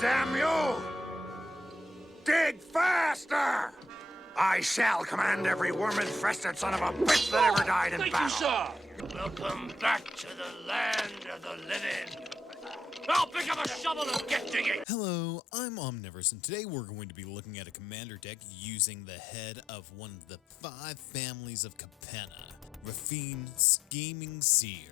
damn you! Dig faster! I shall command every worm-infested son of a bitch that ever died in battle. Thank you, sir. Welcome back to the land of the living. I'll pick up a shovel and get digging. Hello, I'm Omnivorous, and today we're going to be looking at a commander deck using the head of one of the 5 families of Capenna, Raffine Scheming Seer.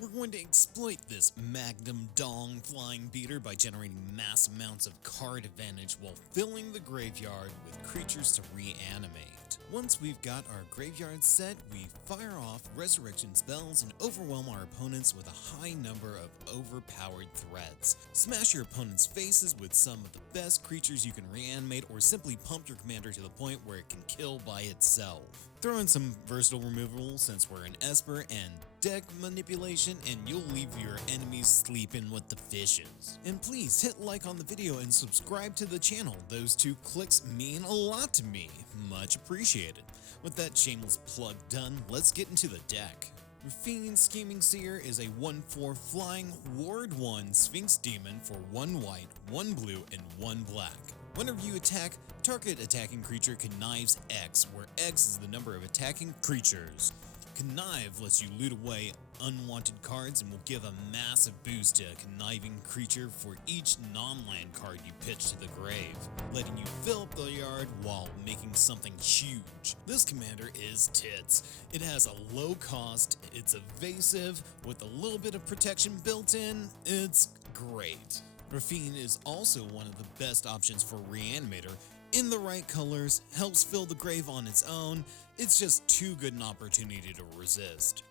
We're going to exploit this Magnum Dong flying beater by generating mass amounts of card advantage while filling the graveyard with creatures to reanimate. Once we've got our graveyard set, we fire off resurrection spells and overwhelm our opponents with a high number of overpowered threats. Smash your opponent's faces with some of the best creatures you can reanimate, or simply pump your commander to the point where it can kill by itself. Throw in some versatile removal since we're an Esper, and deck manipulation, and you'll leave your enemies sleeping with the fishes. And please hit like on the video and subscribe to the channel. Those 2 clicks mean a lot to me. Much appreciated. With that shameless plug done, let's get into the deck. Raffine Scheming Seer is a 1/4 flying Ward 1 Sphinx demon for 1 white, 1 blue, and 1 black. Whenever you attack, target attacking creature connives X, where X is the number of attacking creatures. Connive lets you loot away unwanted cards and will give a massive boost to a conniving creature for each non-land card you pitch to the grave, letting you fill up the yard while making something huge. This commander is tits. It has a low cost, it's evasive, with a little bit of protection built in. It's great. Raffine is also one of the best options for Reanimator. In the right colors, helps fill the grave on its own. It's just too good an opportunity to resist.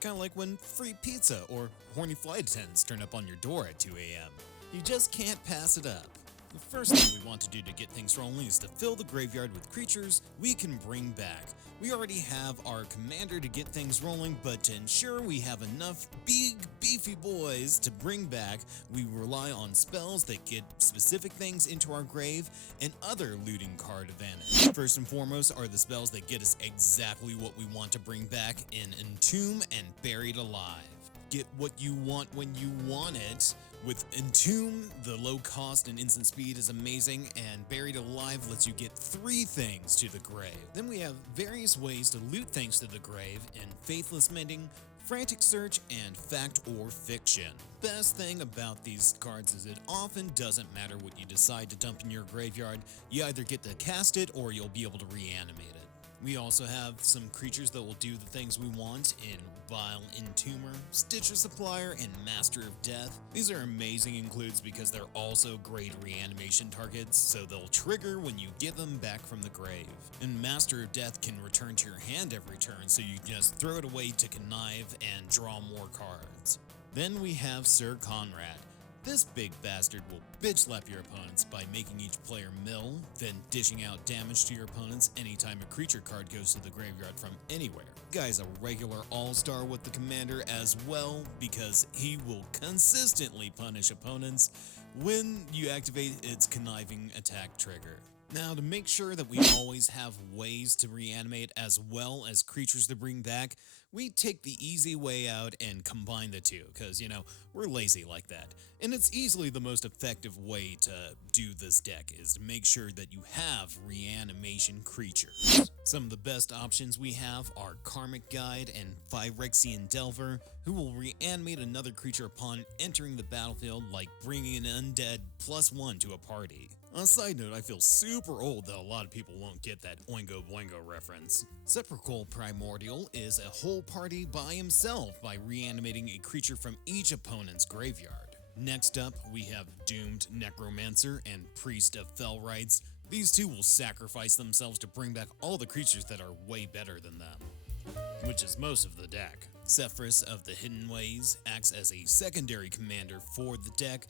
Kinda like when free pizza or horny flight attendants turn up on your door at 2 a.m. You just can't pass it up. The first thing we want to do to get things rolling is to fill the graveyard with creatures we can bring back. We already have our commander to get things rolling, but to ensure we have enough big, beefy boys to bring back, we rely on spells that get specific things into our grave and other looting card advantage. First and foremost are the spells that get us exactly what we want to bring back in Entomb and Buried Alive. Get what you want when you want it. With Entomb, the low cost and instant speed is amazing, and Buried Alive lets you get 3 things to the grave. Then we have various ways to loot things to the grave in Faithless Mending, Frantic Search, and Fact or Fiction. Best thing about these cards is it often doesn't matter what you decide to dump in your graveyard. You either get to cast it or you'll be able to reanimate it. We also have some creatures that will do the things we want in Vile Entomber, Stitcher Supplier, and Master of Death. These are amazing includes because they're also great reanimation targets, so they'll trigger when you get them back from the grave. And Master of Death can return to your hand every turn, so you just throw it away to connive and draw more cards. Then we have Sir Conrad. This big bastard will bitch slap your opponents by making each player mill, then dishing out damage to your opponents anytime a creature card goes to the graveyard from anywhere. Guy's a regular all-star with the commander as well, because he will consistently punish opponents when you activate its conniving attack trigger. Now, to make sure that we always have ways to reanimate as well as creatures to bring back, we take the easy way out and combine the two, because, you know, we're lazy like that. And it's easily the most effective way to do this deck, is to make sure that you have reanimation creatures. Some of the best options we have are Karmic Guide and Phyrexian Delver, who will reanimate another creature upon entering the battlefield, like bringing an undead +1 to a party. On a side note, I feel super old that a lot of people won't get that Oingo Boingo reference. Sepulchral Primordial is a whole party by himself by reanimating a creature from each opponent's graveyard. Next up, we have Doomed Necromancer and Priest of Fell Rites. These two will sacrifice themselves to bring back all the creatures that are way better than them, which is most of the deck. Sephris of the Hidden Ways acts as a secondary commander for the deck.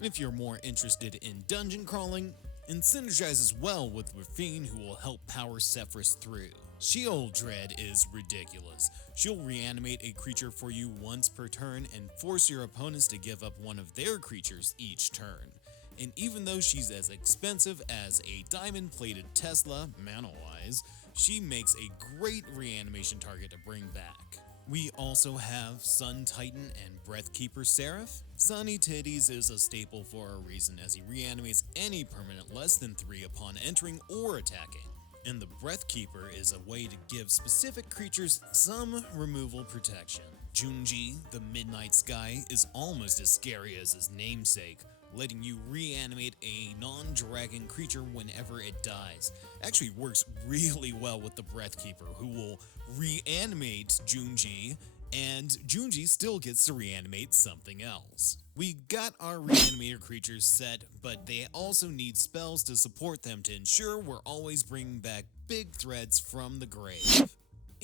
If you're more interested in dungeon crawling, and synergizes well with Raffine, who will help power Sephris through. Sheol Dread is ridiculous. She'll reanimate a creature for you once per turn and force your opponents to give up one of their creatures each turn. And even though she's as expensive as a diamond-plated Tesla, mana-wise, she makes a great reanimation target to bring back. We also have Sun Titan and Breathkeeper Seraph. Sunny Titties is a staple for a reason, as he reanimates any permanent less than 3 upon entering or attacking. And the Breathkeeper is a way to give specific creatures some removal protection. Junji, the Midnight Sky, is almost as scary as his namesake, letting you reanimate a non-dragon creature whenever it dies. Actually works really well with the Breathkeeper, who will reanimate Junji, and Junji still gets to reanimate something else. We got our reanimator creatures set, but they also need spells to support them to ensure we're always bringing back big threats from the grave.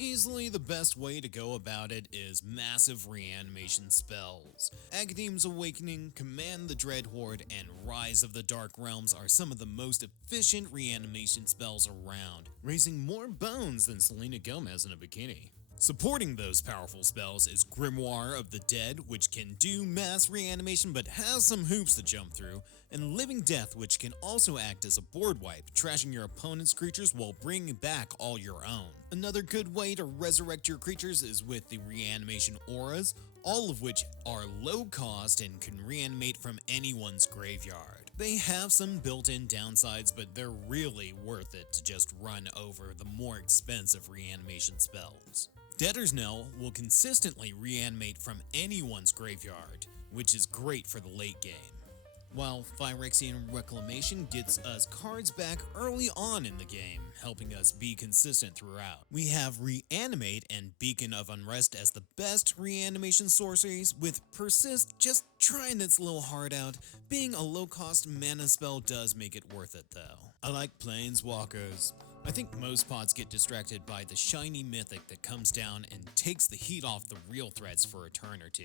Easily the best way to go about it is massive reanimation spells. Agadeem's Awakening, Command the Dread Horde, and Rise of the Dark Realms are some of the most efficient reanimation spells around, raising more bones than Selena Gomez in a bikini. Supporting those powerful spells is Grimoire of the Dead, which can do mass reanimation but has some hoops to jump through, and Living Death, which can also act as a board wipe, trashing your opponent's creatures while bringing back all your own. Another good way to resurrect your creatures is with the reanimation auras, all of which are low cost and can reanimate from anyone's graveyard. They have some built-in downsides, but they're really worth it to just run over the more expensive reanimation spells. Debtor's Knell will consistently reanimate from anyone's graveyard, which is great for the late game. While Phyrexian Reclamation gets us cards back early on in the game, helping us be consistent throughout. We have Reanimate and Beacon of Unrest as the best reanimation sorceries, with Persist just trying its little heart out. Being a low-cost mana spell does make it worth it though. I like Planeswalkers. I think most pods get distracted by the shiny mythic that comes down and takes the heat off the real threats for a turn or two.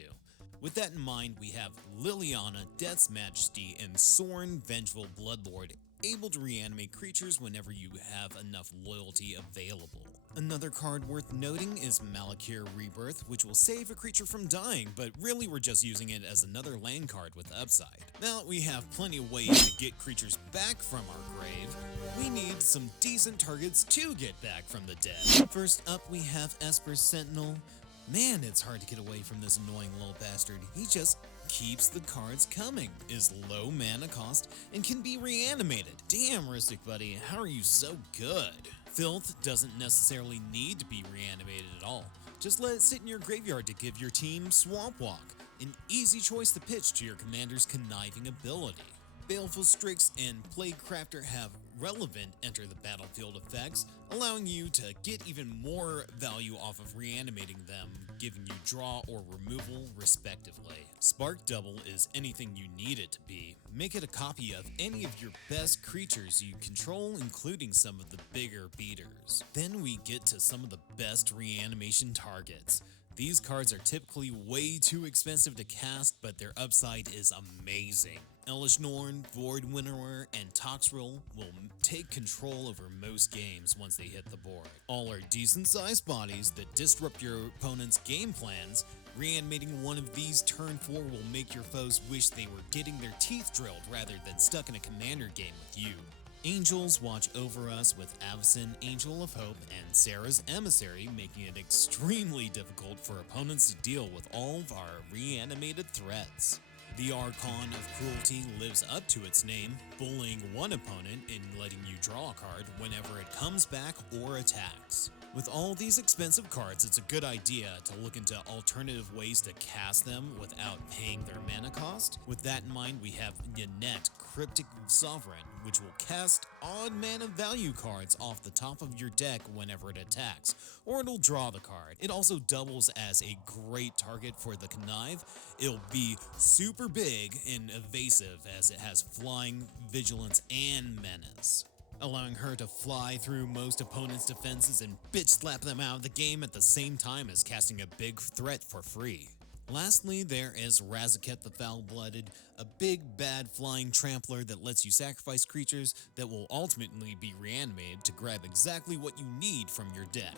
With that in mind, we have Liliana, Death's Majesty, and Sorin, Vengeful Bloodlord, able to reanimate creatures whenever you have enough loyalty available. Another card worth noting is Malakir Rebirth, which will save a creature from dying, but really we're just using it as another land card with upside. Now that we have plenty of ways to get creatures back from our grave, we need some decent targets to get back from the dead. First up, we have Esper Sentinel. Man, it's hard to get away from this annoying little bastard. He just keeps the cards coming, is low mana cost, and can be reanimated. Damn, Ristic Buddy, how are you so good? Filth doesn't necessarily need to be reanimated at all. Just let it sit in your graveyard to give your team Swamp Walk, an easy choice to pitch to your commander's conniving ability. Baleful Strix and Plague Crafter have relevant enter the battlefield effects, allowing you to get even more value off of reanimating them, giving you draw or removal respectively. Spark Double is anything you need it to be. Make it a copy of any of your best creatures you control, including some of the bigger beaters. Then we get to some of the best reanimation targets. These cards are typically way too expensive to cast, but their upside is amazing. Elish Norn, Void Winnower, and Toxrill will take control over most games once they hit the board. All are decent-sized bodies that disrupt your opponent's game plans. Reanimating one of these turn 4 will make your foes wish they were getting their teeth drilled rather than stuck in a commander game with you. Angels watch over us with Avacyn, Angel of Hope, and Sarah's Emissary, making it extremely difficult for opponents to deal with all of our reanimated threats. The Archon of Cruelty lives up to its name, bullying one opponent and letting you draw a card whenever it comes back or attacks. With all these expensive cards, it's a good idea to look into alternative ways to cast them without paying their mana cost. With that in mind, we have Yannette, Cryptic Sovereign, which will cast odd mana value cards off the top of your deck whenever it attacks, or it'll draw the card. It also doubles as a great target for the Connive. It'll be super big and evasive as it has flying, vigilance, and menace, allowing her to fly through most opponents' defenses and bitch slap them out of the game at the same time as casting a big threat for free. Lastly, there is Razaketh the Foul-Blooded, a big bad flying trampler that lets you sacrifice creatures that will ultimately be reanimated to grab exactly what you need from your deck.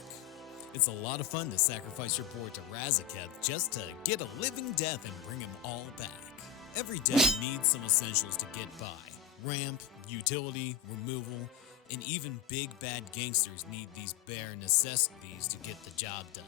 It's a lot of fun to sacrifice your board to Razaketh just to get a living death and bring him all back. Every deck needs some essentials to get by. Ramp, utility, removal, and even big bad gangsters need these bare necessities to get the job done.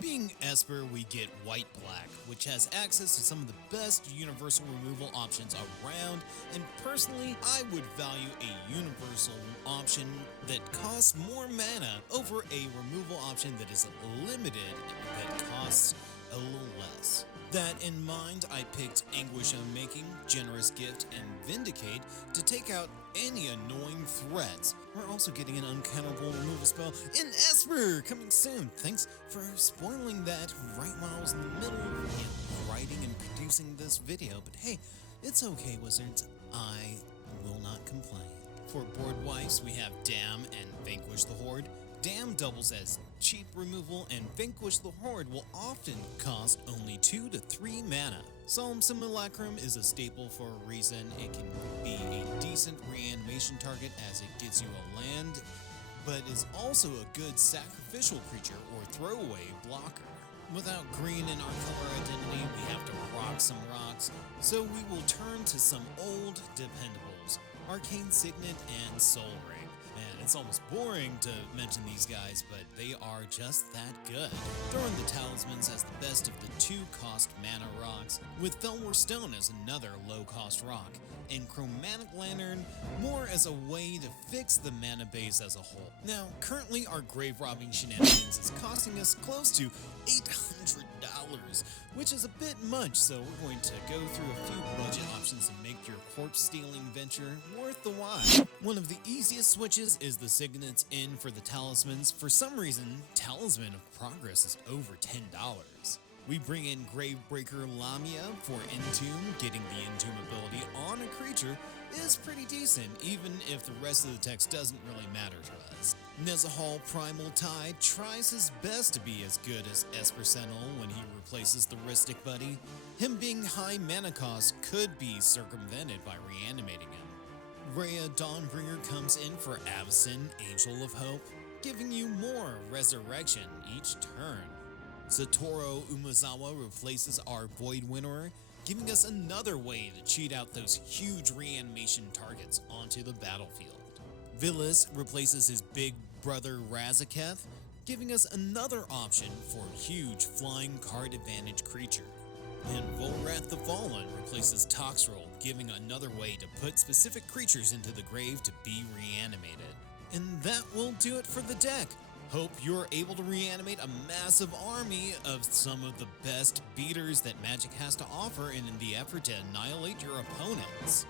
Being Esper, we get White Black, which has access to some of the best universal removal options around, and personally, I would value a universal option that costs more mana over a removal option that is limited that costs a little less. That in mind, I picked Anguish Unmaking, Generous Gift, and Vindicate to take out any annoying threats. We're also getting an uncounterable removal spell in Esper coming soon. Thanks for spoiling that right while I was in the middle of writing and producing this video. But hey, it's okay, Wizards. I will not complain. For board wipes, we have Damn and Vanquish the Horde. Damn doubles as cheap removal, and Vanquish the Horde will often cost only 2 to 3 mana. Solemn Simulacrum is a staple for a reason. It can be a decent reanimation target as it gets you a land, but is also a good sacrificial creature or throwaway blocker. Without green in our color identity, we have to rock some rocks, so we will turn to some old dependables, Arcane Signet and Soul Ring. Man, it's almost boring to mention these guys, but they are just that good. Throwing the Talismans as the best of the 2-cost mana rocks, with Felmore Stone as another low-cost rock, and Chromatic Lantern more as a way to fix the mana base as a whole. Now, currently our grave robbing shenanigans is costing us close to $800, which is a bit much, so we're going to go through a few budget options to make your corpse stealing venture worth the while. One of the easiest switches is the Signets in for the Talismans. For some reason, Talisman of Progress is over $10. We bring in Gravebreaker Lamia for Entomb. Getting the Entomb ability on a creature is pretty decent, even if the rest of the text doesn't really matter to us. Nezahal Primal Tide tries his best to be as good as Esper Sentinel when he replaces the Rhystic Buddy. Him being high mana cost could be circumvented by reanimating him. Rhea Dawnbringer comes in for Avacyn, Angel of Hope, giving you more resurrection each turn. Satoru Umezawa replaces our Void Winnower, giving us another way to cheat out those huge reanimation targets onto the battlefield. Villas replaces his big brother Razaketh, giving us another option for huge flying card advantage creature. And Volrath the Fallen replaces Toxrill, giving another way to put specific creatures into the grave to be reanimated. And that will do it for the deck. Hope you're able to reanimate a massive army of some of the best beaters that Magic has to offer in the effort to annihilate your opponents.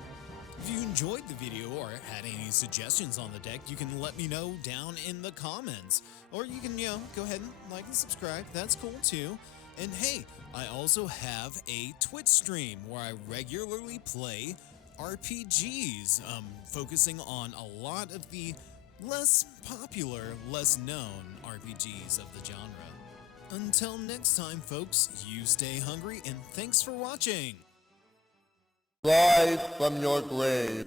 If you enjoyed the video or had any suggestions on the deck, you can let me know down in the comments. Or you can, go ahead and like and subscribe. That's cool too. And hey, I also have a Twitch stream where I regularly play RPGs, focusing on a lot of the less popular, less known RPGs of the genre. Until next time, folks, you stay hungry and thanks for watching! Rise from your grave.